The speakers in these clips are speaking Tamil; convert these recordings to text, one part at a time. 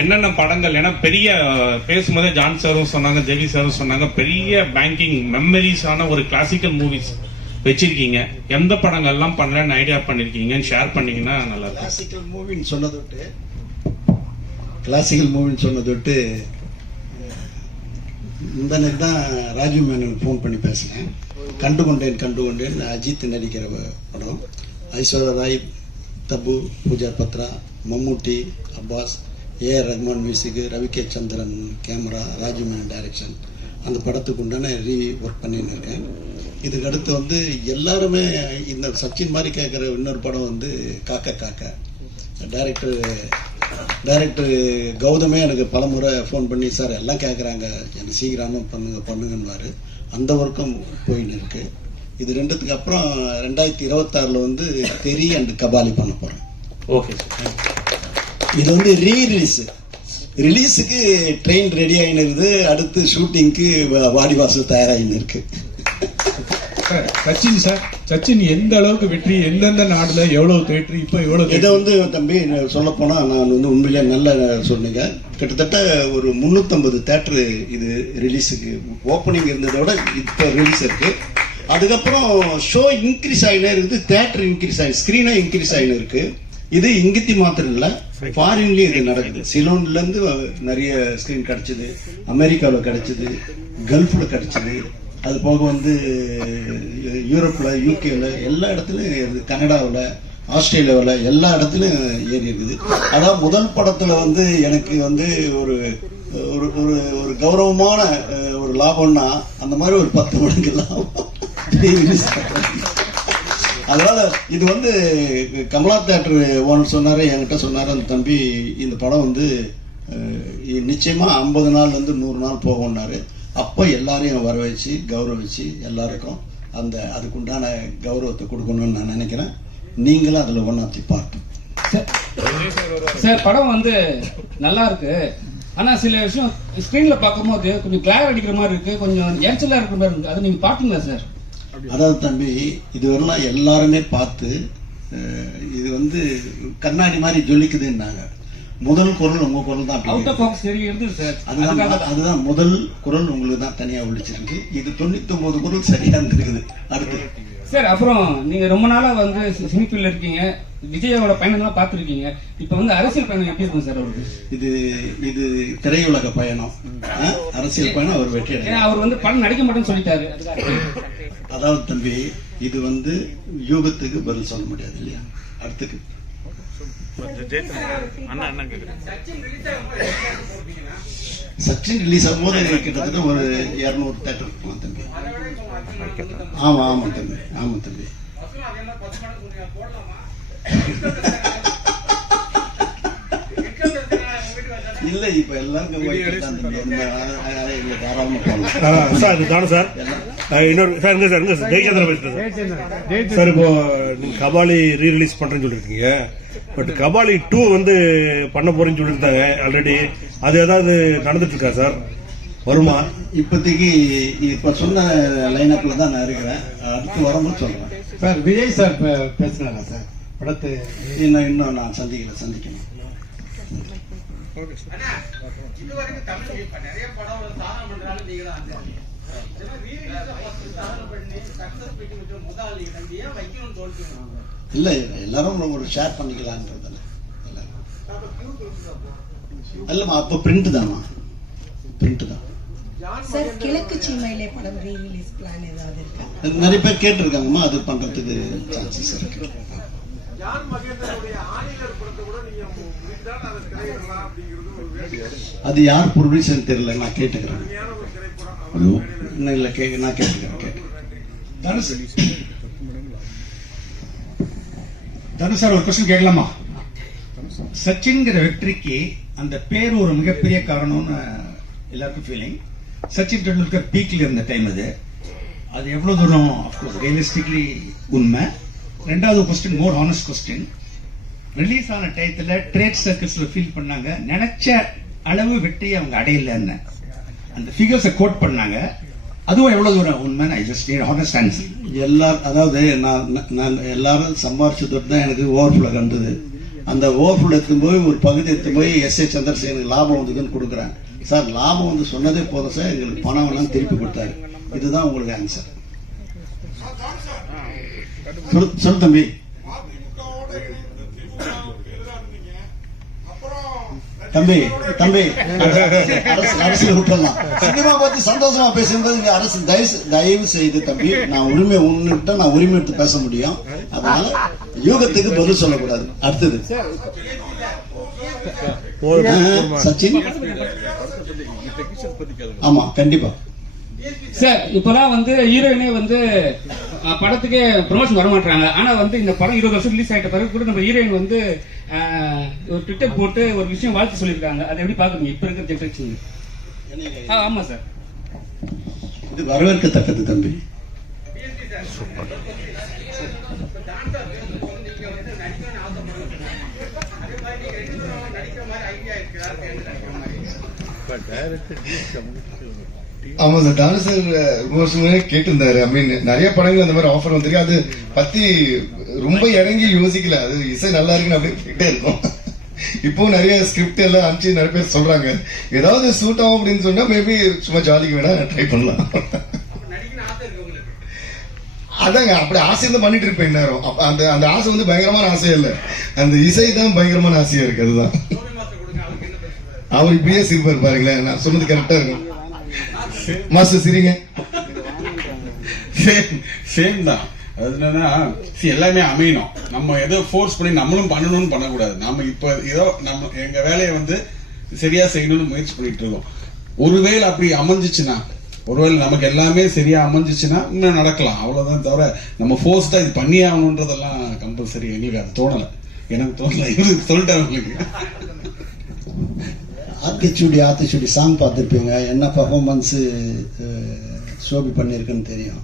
என்னென்ன படங்கள், ஏன்னா பெரிய பேசும்போதே ஜான் சாரும் சொன்னாங்க, ஜெவி சாரும் சொன்னாங்க, பெரிய பேங்கிங் மெமரிஸான ஒரு கிளாசிக்கல் மூவிஸ் வச்சிருக்கீங்க. எந்த படங்கள்லாம் பண்ணலன்னு ஐடியா பண்ணிருக்கீங்கன்னு ஷேர் பண்ணீங்கன்னா நல்லா இருக்கும். கிளாசிக்கல் மூவின்னு சொன்னதொட்டு முந்தனைக்கு தான் ராஜீவ் மேனனுக்கு ஃபோன் பண்ணி பேசினேன். கண்டுகொண்டேன் அஜித் நடிக்கிற படம். ஐஸ்வர்யா ராய், தபு, பூஜா பத்ரா, மம்முட்டி, அப்பாஸ், ஏஆர் ரஹ்மான் மியூசிக்கு, ரவி கே சந்திரன் கேமரா, ராஜீவ் மேனன் டைரக்ஷன். அந்த படத்துக்கு உண்டான ஒர்க் பண்ணின்னு இருக்கேன். இதுக்கு அடுத்து வந்து எல்லாருமே இந்த சச்சின் மாதிரி கேட்குற இன்னொரு படம் வந்து காக்க காக்க. டைரக்டர் கௌதமே எனக்கு பலமுறை ஃபோன் பண்ணி, சார் எல்லாம் கேட்குறாங்க, எனக்கு சீக்கிரமாக பண்ணுங்கன்னு. அந்த ஒர்க்கும் போயின்னு இருக்கு. இது ரெண்டுத்துக்கு அப்புறம் 2026 வந்து தெரி அண்ட் கபாலி பண்ண போகிறேன். Okay sir. இது வந்து ரிலீஸுக்கு ட்ரெயின் ரெடி ஆகின்னு இருக்குது. அடுத்து ஷூட்டிங்க்கு வாடிவாசல் தயாராகின்னு இருக்கு. சச்சின் எந்த அளவுக்கு வெற்றி, எந்தெந்த நாடுல எவ்வளவு தேட்டர், இப்போ எவ்வளவு? இதை வந்து தம்பி சொல்ல போனா நான் வந்து உண்மையிலே நல்ல சொன்னீங்க. கிட்டத்தட்ட ஒரு 350 தேட்டரு இது ரிலீஸுக்கு ஓப்பனிங் இருந்ததை விட இப்போ ரிலீஸ் இருக்கு. அதுக்கப்புறம் ஷோ இன்க்ரீஸ் ஆகினே இருக்குது, தேட்டர் இன்க்ரீஸ் ஆகி, ஸ்கிரீனா இன்க்ரீஸ் ஆகினு இருக்கு. இது இங்கத்தி மாத்திரம் இல்லை, ஃபாரின்லயும் இது நடக்குது. சிலோன்ல இருந்து நிறைய ஸ்கிரீன் கிடைச்சது, அமெரிக்காவில் கிடைச்சது, கல்ஃப்ல கிடைச்சது. அது போக வந்து யூரோப்ல, யூகேல, எல்லா இடத்துலயும், கனடாவில், ஆஸ்திரேலியாவில் எல்லா இடத்துலயும் ஏறி இருக்குது. அதான் முதல் படத்துல வந்து எனக்கு வந்து ஒரு ஒரு ஒரு கௌரவமான ஒரு லாபம்னா அந்த மாதிரி ஒரு 10 மடங்கு லாபம். அதனால இது வந்து கமலா தியேட்டர் ஓனர் சொன்னாரு, என்கிட்ட சொன்னாரு, அந்த தம்பி இந்த படம் வந்து நிச்சயமா 50 நாள்ல இருந்து 100 நாள் போகும்னாரு. அப்போ எல்லாரையும் வர வச்சு கௌரவிச்சு எல்லாருக்கும் அதுக்குண்டான கௌரவத்தை கொடுக்கணும்னு நான் நினைக்கிறேன். நீங்களும் அதுல one of the part. Sir படம் வந்து நல்லா இருக்கு, ஆனா சில விஷயம் ஸ்கிரீன்ல பார்க்கும்போது கொஞ்சம் கிளார் அடிக்கிற மாதிரி இருக்கு, கொஞ்சம் ஏச்சலா இருக்கிற மாதிரி இருக்கு. அது நீங்க பாத்தீங்களா சார்? அதாவது தம்பி, இதுவரெல்லாம் எல்லாருமே பார்த்து இது வந்து கண்ணாடி மாதிரி ஜொலிக்குதுன்னாங்க. முதல் குரல் உங்க குரல் தான். அதுதான் முதல் குரல் உங்களுக்கு தான் தனியா ஒழிச்சிருக்கு. இது 99 குரல் சரியா இருந்திருக்குது. அடுத்து சார், அப்புறம் நீங்க ரொம்ப நாளா வந்து சினிஃபீல்ட்ல இருக்கீங்க, விஜயோட பயணம் பார்த்துருக்கீங்க. இப்ப வந்து அரசியல் பயணம் எப்படி இருக்கும் சார் அவருக்கு? இது திரையுலக பயணம், அரசியல் பயணம். அவர் வெற்றி அவர் வந்து படம் நடிக்க மாட்டேன்னு சொல்லிட்டாரு. அதாவது தம்பி, இது வந்து யூகத்துக்கு பதில் சொல்ல முடியாது இல்லையா? அடுத்துக்கு சச்சின் ரிலீஸ் ஆகும்போது கிட்டத்தட்ட ஒரு 200 தேட்டர் இருக்கலாம் தம்பி. ஆமா தம்பி. இல்ல இப்ப எல்லாருக்கும் சார், இப்போ கபாலி ரீ-ரிலீஸ் பண்றேன்னு சொல்லிருக்கீங்க. பட் கபாலி 2 வந்து பண்ண போறேன்னு சொல்லியிருந்தாங்க ஆல்ரெடி. அது ஏதாவது நடந்துட்டு இருக்கா சார்? வருமா? இப்போதைக்கு இப்ப சொன்ன லைனப்ல தான் நான் இருக்கிறேன். அடுத்து வரும்போது சொல்றேன் சார். விஜய் சார் பேசுறாங்க சார் படத்தை இன்னும் நான் சந்திக்கணும். இல்ல எல்லாரும் ஒரு ஷேர் பண்ணிக்கலாம்ன்றது இல்லமா. அப்ப பிரிண்ட் தான் சார். கிழக்கு சீமையிலே படம் ரீ ரிலீஸ் பிளான் ஏதாவது இருக்கா? நிறைய பேர் கேட்டிருக்காங்கம்மா, அது பண்றதுக்கு சான்சஸ் இருக்கு. அது யார் ப்ரொடியூசர் தெரியல, நான் கேட்டுக்கிறேன். இல்ல நான் கேட்டுக்கிறேன். தனு சார், ஒரு கொஸ்டின் கேட்கலாமா? சச்சின்கிற வெற்றிக்கு அந்த பேர் ஒரு மிகப்பெரிய காரணம்னு எல்லாருக்கும் ஃபீலிங். சச்சின் டெண்டுல்கர் பீக்ல இருந்த டைம் அது எவ்வளவு தூரம் அஃப்கோர்ஸ் ரியலிஸ்டிக்லி உண்மை. ரெண்டாவது கொஸ்டின், மோர் ஹானஸ்ட் கொஸ்டின். ரிலீஸ் ஆன டயத்துல ட்ரேட் சர்க்கிள்ஸ்ல ஃபீல் பண்ணாங்க, நினைச்ச அளவு வெற்றி அவங்க அடையலன்னு அந்த ஃபிகர்ஸை கோட் பண்ணாங்க. அதுவும் எவ்வளவு தூரம் உண்மை? I just need honest answer. அதாவது நான் எல்லாரும் சம்பாரிச்சதோடு தான் எனக்கு ஓவர்ஃப்ளோ கண்டது. அந்த ஓவர்ஃபுல் எடுத்துன்னு போய் ஒரு பகுதி எடுத்துன்னு போய் எஸ்ஏ சந்திரசேகருக்கு லாபம் வந்ததுன்னு கொடுக்குறேன் சார். லாபம் வந்து சொன்னதே போதும் சார், எங்களுக்கு பணம் வேணாம் திருப்பி கொடுத்தாரு. இதுதான் உங்களுக்கு ஆன்சர். சொல் தம்பி. தம்பி தம்பி அரசியல் விட்டுலாம். சினிமா பத்தி சந்தோஷமா பேசும்போது இந்த அரசு தயவு செய்து தம்பி, நான் உரிமை உன்னிட்ட நான் உரிமை எடுத்து பேச முடியும். அதனால யூகத்துக்கு பதில் சொல்லக்கூடாது. அடுத்தது சச்சின். ஆமா கண்டிப்பா சார். இப்பதான் வந்து ஹீரோயினே வந்து படத்துக்கே ப்ரொமோஷன் வர மாட்டாங்க. ஆனா வந்து இந்த படம் 20 வருஷம் ரிலீஸ் ஆயிட்ட பிறகு கூட நம்ம ஹீரோயின் வந்து ஒரு ட்விட்டர் போட்டு ஒரு விஷயம் வாழ்த்து சொல்லியிருக்காங்க. அதை எப்படி பாக்குறீங்க இப்ப இருக்கிற ஜென்ரேஷன்? ஆமா சார், இது வரவேற்கத்தக்கது தம்பி. ஆமா சார், தானு சார் ரொம்ப வருஷமே கேட்டிருந்தாரு. ஐ மீன் நிறைய படங்கள் அந்த மாதிரி ஆஃபர் வந்திருக்கு. அது பத்தி ரொம்ப இறங்கி யோசிக்கல. அது இசை நல்லா இருக்குன்னு அப்படியே போயிட்டே இருக்கும். இப்போ நிறைய ஸ்கிரிப்ட் எல்லாம் அனுப்பிச்சு நிறைய பேர் சொல்றாங்க. ஏதாவது சூட் ஆகும் அப்படின்னு சொன்னா மேபி சும்மா ஜாலிக்கு வேணா ட்ரை பண்ணலாம். அதாங்க, அப்படி ஆசை இருந்தா பண்ணிட்டு இருப்பேன் நேரம். அந்த அந்த ஆசை வந்து பயங்கரமான ஆசையா இல்ல, அந்த இசை தான் பயங்கரமான ஆசையா இருக்கு. அதுதான் அவர் இப்படியே சிரிப்பார் பாருங்களேன். நான் சொன்னது கரெக்டா இருக்கும். மாஸ்டர் சிரிங்க. சேம் தான். அது என்னன்னா எல்லாமே அமையணும். நம்ம ஏதோ ஃபோர்ஸ் பண்ணி நம்மளும் பண்ணணும்னு பண்ணக்கூடாது. நம்ம இப்ப ஏதோ நம்ம எங்க வேலையை வந்து சரியா செய்யணும்னு முயற்சி பண்ணிட்டு இருக்கோம். ஒருவேளை அப்படி அமைஞ்சிச்சுன்னா, ஒருவேளை நமக்கு எல்லாமே சரியா அமைஞ்சிச்சுன்னா இன்னும் நடக்கலாம். அவ்வளவுதான் தவிர நம்ம ஃபோர்ஸ் தான் இது பண்ணி ஆகணுன்றதெல்லாம் கம்பல்சரி எங்களுக்கு அது தோணலை. எனக்கு தோணலை. இது சொல்லிட்டேன் உங்களுக்கு. ஆத்திச்சூடி சாங் பார்த்துருப்பீங்க. என்ன பர்ஃபார்மன்ஸ் ஷோபி பண்ணியிருக்குன்னு தெரியும்.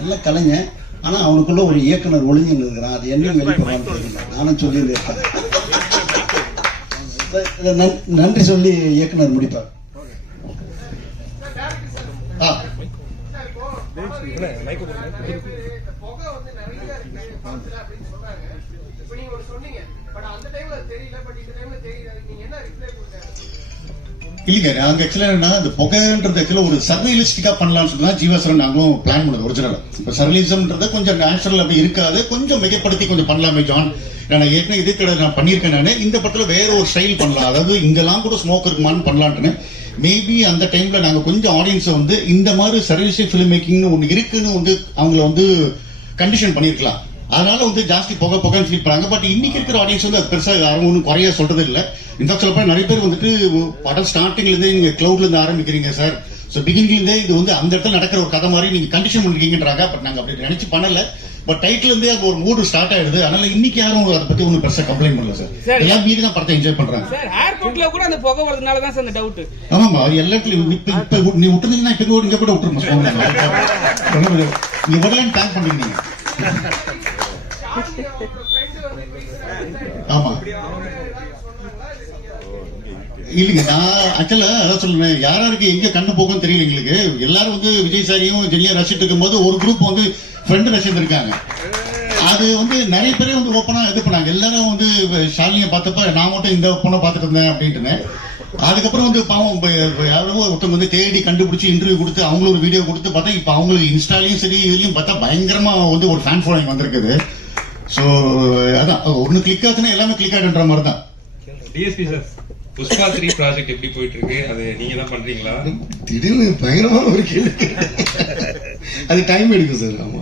நல்ல கலைஞன். ஆனா அவனுக்குள்ள ஒரு இயக்குனர் ஒளிஞ்சுன்னு இருக்கிறான். அது என்ன வெளிப்படுறான்னு தெரியல. நானும் சொல்லி இருக்கேன். நன்றி சொல்லி இயக்குனர் முடிப்பார். இல்லைங்க, நாங்க ஆக்சுவலா என்னன்னா இந்த புகைன்றது ஆக்சுவலா ஒரு சர்வீலிஸ்டிக்கா பண்ணலாம்னு சொன்னா ஜீவாசரன் நாங்களும் பிளான் பண்ணது ஒரிஜினல். இப்ப சர்வீலிசம்ன்றது கொஞ்சம் நேச்சுரல் அப்படி இருக்காது, கொஞ்சம் மிகப்படுத்தி கொஞ்சம் பண்ணலாமே ஜான். நான் ஏற்கனவே இதே கடை நான் பண்ணியிருக்கேன். நானு இந்த படத்துல வேற ஒரு ஸ்டைல் பண்ணலாம், அதாவது இங்கெல்லாம் கூட ஸ்மோக் இருக்குமான்னு பண்ணலான்னு. மேபி அந்த டைம்ல நாங்க கொஞ்சம் ஆடியன்ஸை வந்து இந்த மாதிரி சர்வீஸ் ஃபிலிம் மேக்கிங்னு ஒண்ணு இருக்குன்னு வந்து அவங்கள வந்து கண்டிஷன் பண்ணிருக்கலாம். அதனால வந்து ஜாஸ்தி புகைன்னு ஃபீல் பண்ணாங்க. பட் இன்னைக்கு இருக்கிற ஆடியன்ஸ் வந்து அது பெருசா யாரும் ஒன்றும் குறைய சொல்றது இல்லை. இன்ஃபேக்ட் சொல்ல நிறைய பேர் வந்துட்டு படம் ஸ்டார்டிங்ல இருந்தே நீங்க கிளவுட்ல இருந்து ஆரம்பிக்கிறீங்க சார், ஸோ பிகினிங்ல இருந்தே இது வந்து அந்த இடத்துல நடக்கிற ஒரு கதை மாதிரி நீங்க கண்டிஷன் பண்ணிருக்கீங்கன்றாங்க. பட் நாங்க அப்படி நினைச்சு பண்ணல. பட் டைட்டில் இருந்தே அது ஒரு மூடு ஸ்டார்ட் ஆயிடுது. அதனால இன்னைக்கு யாரும் அதை பத்தி ஒன்றும் பெருசா கம்ப்ளைண்ட் பண்ணல சார். எல்லாம் மீறி தான் படத்தை என்ஜாய் பண்றாங்க. ஏர்போர்ட்ல கூட அந்த புகை வரதுனால தான் சார் அந்த டவுட். ஆமாமா, எல்லா இடத்துலயும் இப்ப நீ விட்டுருந்தீங்கன்னா இப்ப இங்க கூட விட்டுருமா நீங்க வரலன்னு டேங்க் பண்றீங்க. ஆமா இல்லைங்க, நான் ஆக்சுவலா அதான் சொல்லுவேன். யாராருக்கு எங்க கண்ணு போகும் தெரியல எங்களுக்கு. எல்லாரும் வந்து விஜய் சாரியும் ஜெல்லியா ரசிட்டு இருக்கும் போது ஒரு குரூப் வந்து ஃப்ரெண்டு ரசித்து இருக்காங்க. அது வந்து நிறைய பேரே வந்து ஓப்பனா இது பண்ணாங்க. எல்லாரும் வந்து ஷாலினியை பார்த்தப்ப நான் மட்டும் இந்த பொண்ணை பார்த்துட்டு இருந்தேன் அப்படின்ட்டு. அதுக்கப்புறம் வந்து பாவம் யாரோ ஒருத்தவங்க வந்து தேடி கண்டுபிடிச்சு இன்டர்வியூ கொடுத்து அவங்களும் ஒரு வீடியோ கொடுத்து பார்த்தா இப்ப அவங்களுக்கு இன்ஸ்டாலையும் சரி இதுலயும் பார்த்தா பயங்கரமா வந்து ஒரு ஃபேன் ஃபாலோயிங் வந்திருக்குது. சோ அதான் ஒன்னு கிளிக் ஆச்சுன்னா எல்லாமே கிளிக் ஆகின்ற மாதிரி தான். டிஎஸ்பி சார், புஷ்பா 3 ப்ராஜெக்ட் எப்படி போயிட்டு இருக்கு? அது நீங்க தான் பண்றீங்களா? திடீர்னு பயங்கரமான ஒரு கேள்வி. அது டைம் எடுக்கும் சார். ஆமா,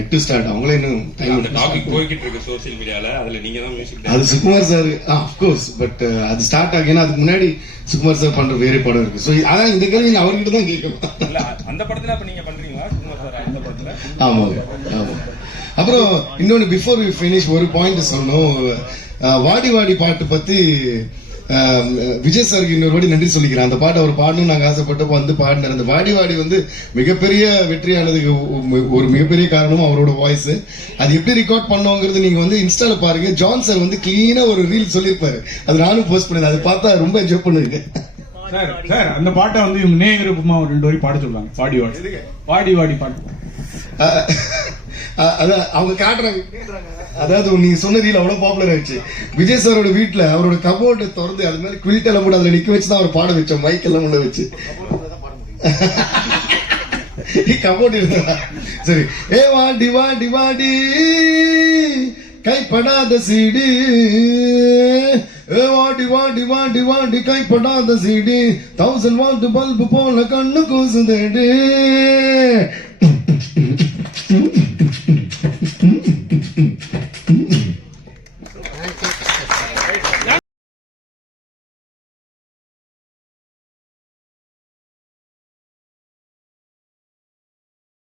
எட்டு ஸ்டார்ட் அவங்களே இன்னும் டைம். அந்த டாபிக் போய்கிட்டு இருக்கு சோசியல் மீடியால. அதுல நீங்க தான் மியூசிக். அது சுகுமார் சார் ஆஃப்கோர்ஸ். பட் அது ஸ்டார்ட் ஆகினா அதுக்கு முன்னாடி சுகுமார் சார் பண்ற வேற படம் இருக்கு. ஸோ அதான் இந்த கேள்வி அவர்கிட்ட தான் கேட்கணும். அந்த படத்துல அப்ப நீங்க பண்றீங்களா சுகுமார் சார் அந்த படத்துல? ஆமாங்க, ஆமா. அப்புறம் இன்னொன்னு பிஃபோர் வி ஃபினிஷ் ஒரு பாயிண்ட் சொல்லணும். வாடி வாடி பாட்டு பத்தி விஜய் சாருக்கு இன்னொரு வாடி நன்றி சொல்லிக்கிறேன். அந்த பாட்டு அவர் பாடணும்னு நாங்க ஆசைப்பட்டப்போ வந்து பாடினார். அந்த வாடி வாடி வந்து மிகப்பெரிய வெற்றியானதுக்கு ஒரு மிகப்பெரிய காரணமும் அவரோட வாய்ஸ். அது எப்படி ரெக்கார்ட் பண்ணோங்கிறது நீங்க வந்து இன்ஸ்டால பாருங்க. ஜான் சார் வந்து கிளீனா ஒரு ரீல் சொல்லியிருப்பாரு. அது நானும் போஸ்ட் பண்ணேன். அதை பார்த்தா ரொம்ப என்ஜாய் பண்ணுவீங்க சார். அந்த பாட்டை வந்து நேயருப்புமா ஒரு 2 வரி பாட சொல்லுவாங்க. வாடி வாடி பாட்டு. அதான் அவங்க காட்டுறாங்க. அதாவது நீங்க சொன்ன ரீல் அவ்வளவு பாப்புலர் ஆயிடுச்சு. விஜய் சாரோட வீட்டுல அவரோட கபோர்டு திறந்து அது மாதிரி குவில்ட் எல்லாம் கூட அதுல நிக்க வச்சுதான் அவர் பாட வச்சோம். மைக் எல்லாம் உள்ள வச்சு கபோர்டு இருந்தா சரி. ஏ வாடி வாடி வாடி கைப்படாத சீடி, ஏ வாடி வாடி வாடி வாடி கைப்படாத சீடி, 1000 வாட் பல்பு போல கண்ணு கூசுதேடி.